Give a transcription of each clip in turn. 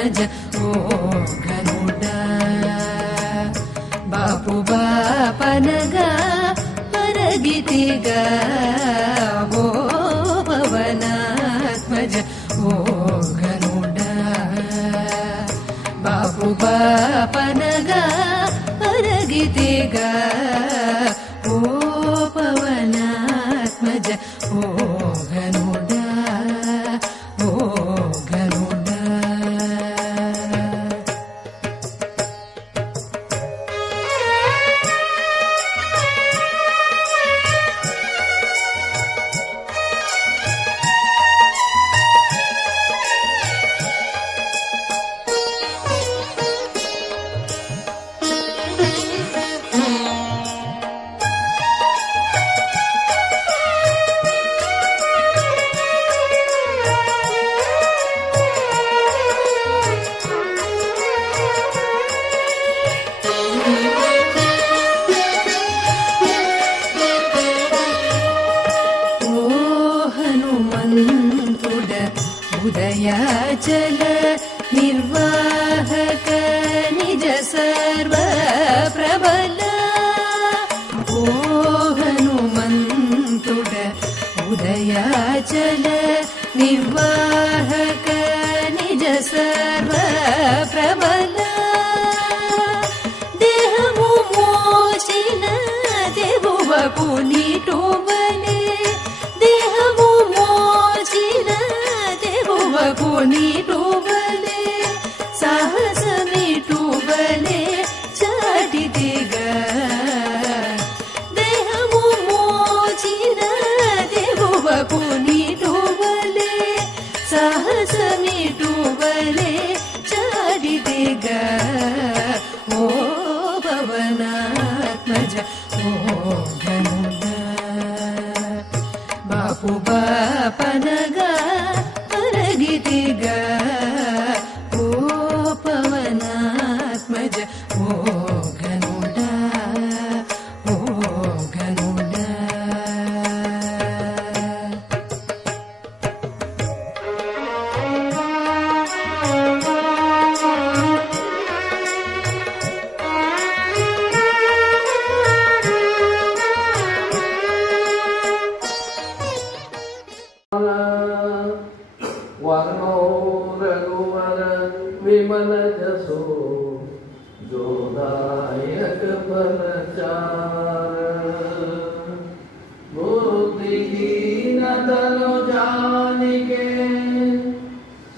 ಓ ಗರುಡ ಬಾಪು ಬಾಪನಗ ಪರಗಿತಿಗ ಓ ಪವನಾತ್ಮಜ ಓ ಗರುಡ ಬಾಪು ಬಾಪನಗ ಪರಗಿತಿಗ ಓ ಪವನಾತ್ಮಜ ಓ ಗರುಡ ಓ ಗರುಡ उदयाचल निर्वाहक निज सर्व प्रबल ओ हनुमन्तुड उदयाचल निर्वाहक निज सर्व प्रबल देहमु मोचिन देवुव पुनीटुबले देहमु मोचिन पुनीटुबले साहस मीटुबले चाटिदिग देहमु मोचिन देवुव पुनीटुबले साहस मीटुबले चाटिदिग ओ पवनात्मज ओ गरुड बापु बापनग गितिग ओ पवनात्मज ओ गरुड ओ गरुड वर्णो रघुवर विमल जसो जोदायक फलचार बुद्धिहीन तनु जानिके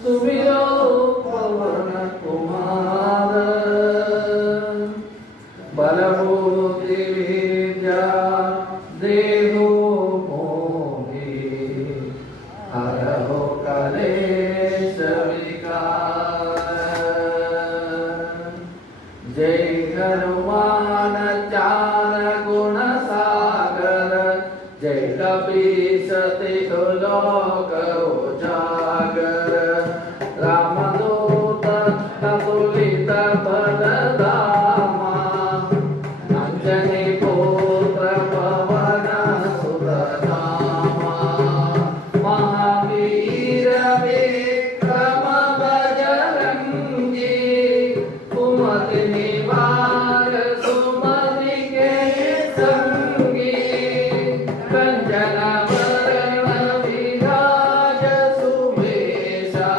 सुमिरो पवन कुमार बलबुद्धि विद्या देहो मोहि हरहो कलेश विकार जय हनुमान चार गुण सागर जय कपीस तिहु लोक उजागर रामदूत अतुलित बल धामा अंजनी पुत्र पवन सुत नामा महावीर विक्रम बजरंगी कुमति निवार सुमति के संगी कंचन वरण विराज सुवेशा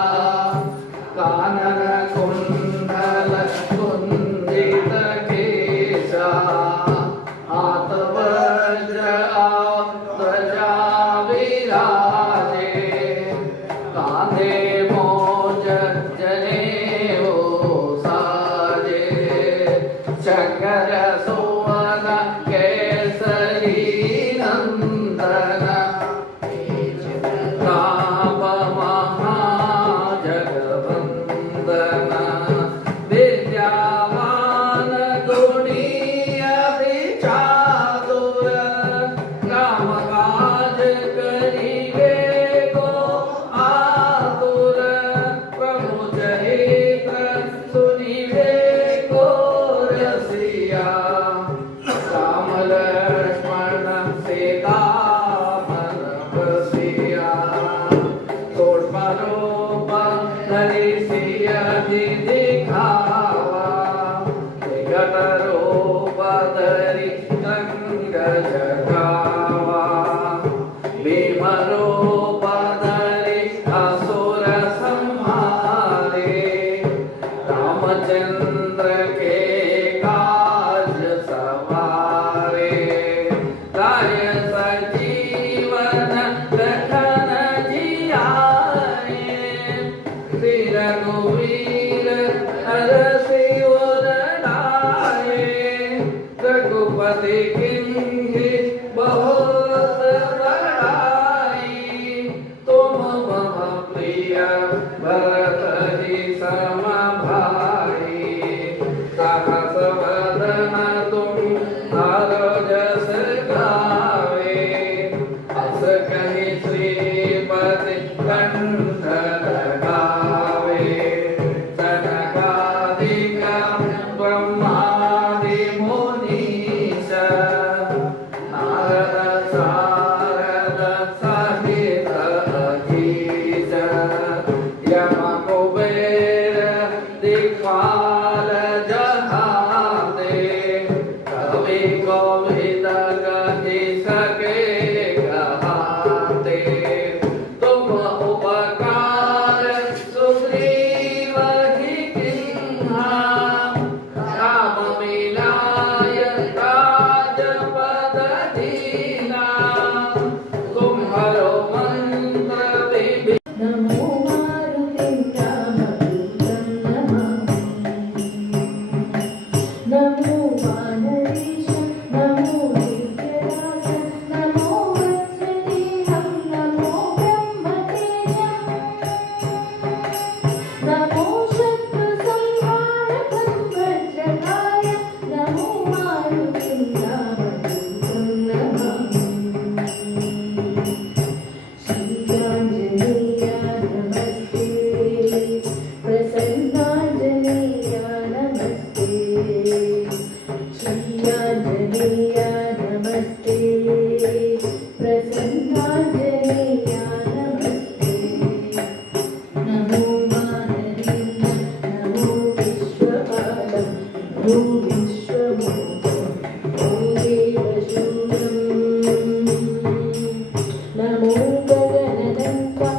कानन कुंडल कुंदित केशा हाथ वज्र ध्वजा विराजे नहीं दिखावा विगत रूप धरि रंग जगावा भीम रूप धरि असुर संहारे रामचंद्र के काज सवारे राय सजीवन लखन जियाए श्री रघुवीर हरषि उर लाए रघुपति किन्हि बहुत बड़ाई तुम मम प्रिय भरत ही सम भाई सहस वदन तुम हरो जस गावे अस कहि श्रीपति कंठ लगावे सनकादिक ब्रह्मादि मुनीश नारद सारद सहित अधीश यम कुबेर दिक्पाल जहाते कवि कोविद गति सके कहाते तुम उपकार सुग्रीव ही किन्हा राम मिलाय राजपद दीना तुम्हारो मंत्र विभि नमो मारुतिं नमो वानरेश नमो दिव्यदास नमो वत्सदेहं नमो ब्रह्मतेजं नमो शत्रुसंहारकं वज्रकाय नमो मारुतिं श्रीयाञ्जनेया नमस्ते प्रसन्नाञ्जनेया नमस्ते श्रीयाञ्जनेया नमस्ते प्रसन्नाञ्जनेया नमस्ते नमो मानरीं नमो विश्वपालं नमो विश्वमोहं नमो देवशूरं नमो गगनदन्ता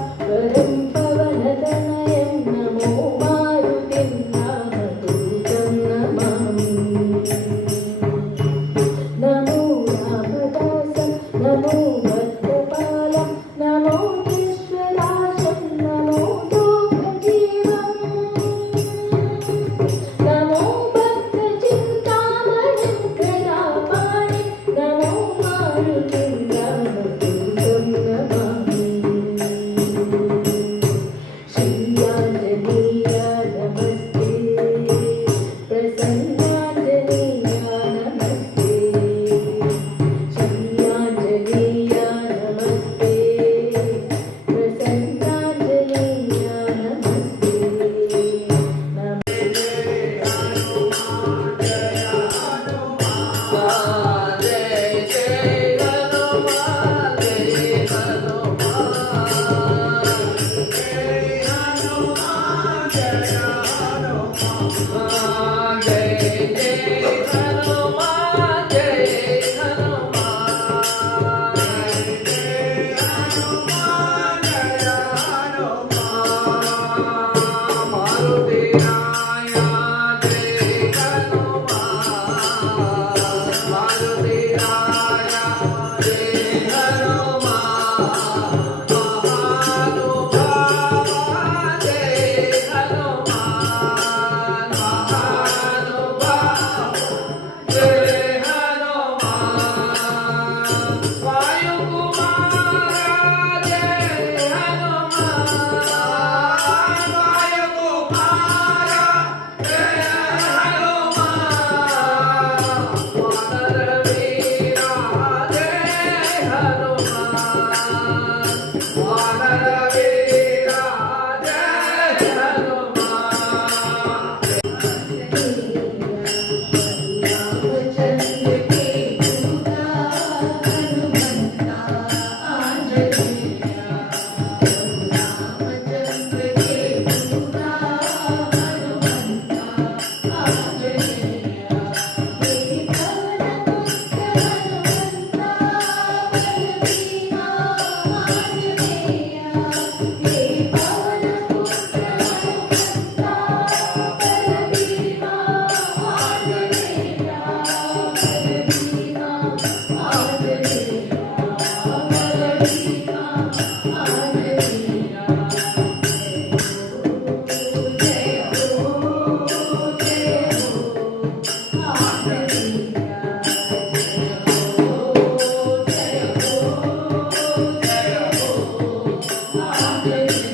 Hallelujah.